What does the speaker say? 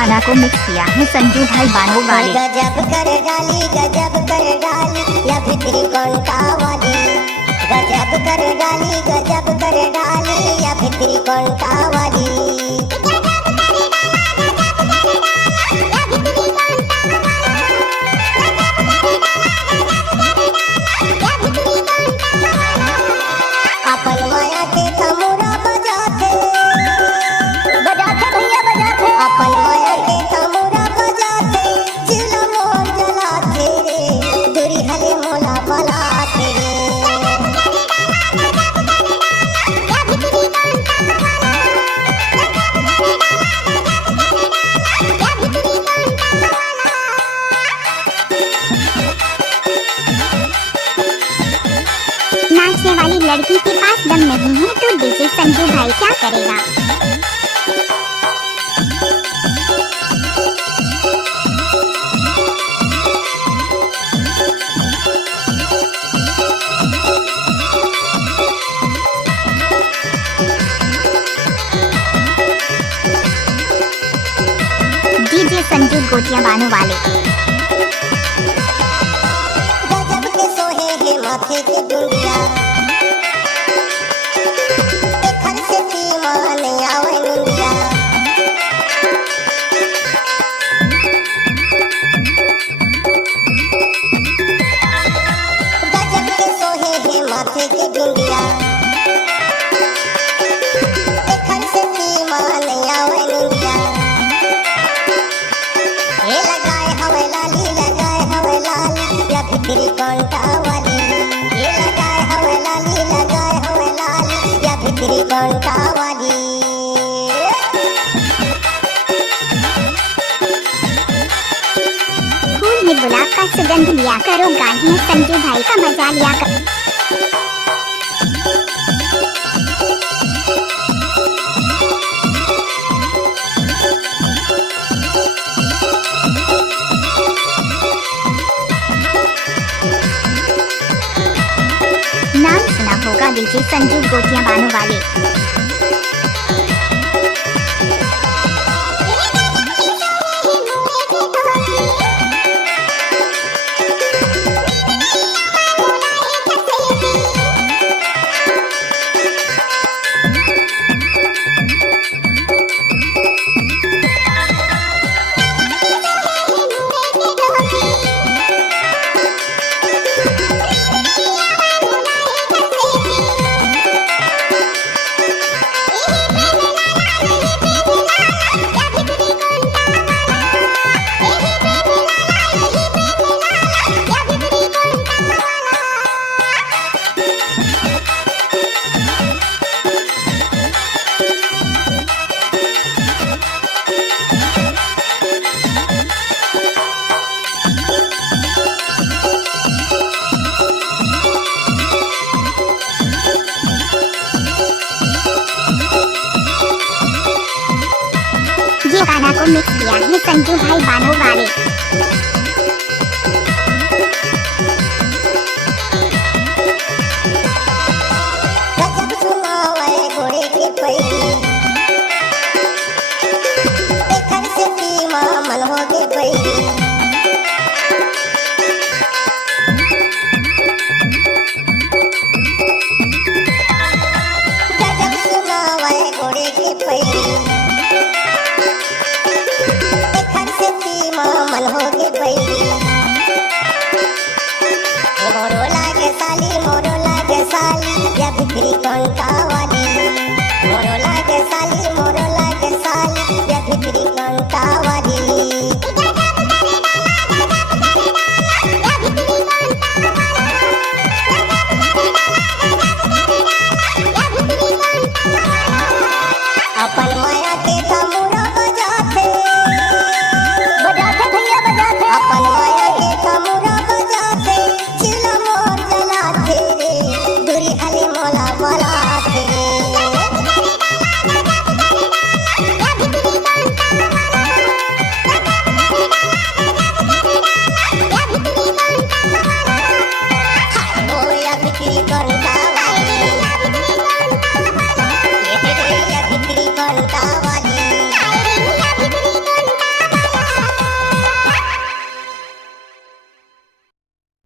गाना को मिक्स किया है संजू भाई बानो वाले। गजब कर डाली या भित्री कौनका वाली, गजब कर डाली या भित्री कौनका वाली। अपन माया के तमुरा बजाते भैया बजाते, अपन माया के तमुरा बजाते, चिला मोर जलाते रे, दूरी हले मोला बलाते रे। नाचने वाली लड़की के पास दम नहीं है तो डीजे संजू भाई क्या करेगा। डीजे संजू गोटिया बानो वाले। गजब के सोहे है माथे के डुंडिया, एक हर से पीमा नहीं आवे निंदिया। गजब के सोहे है माथे के डुंडिया, एक हर से पीमा नहीं आवे निंदिया। ये लगाए हवे लाली या भित्री कौनका वाली, ये लगाए हवे लाली या भित्री कौनका वाली। फूल में गुलाब का सुगंध लिया करो, गाने में संजू भाई का मजा लिया करो। नाम सुना होगा डीजे संजू गोटिया बानो वाले। ये गाना को मिक्स किया है संजू भाई बानो वाले। गजब सुनावे घोड़े की पैरी, एक हर से पीमा मन हो के पैरी। गजब सुनावे घोड़े की पैरी, मन हो के पैरी। मोरो लागे साली या भित्री कौनका वाली, मोरो लागे साली या भित्री कौनका वाली। अपन माया के तमुरा बजाते भैया बजाते, अपन माया के तमुरा बजाते, चिला मोर जलाते रे, दूरी हले मोला बलाते रे। या भित्री कौनका वाली, या भित्री कौनका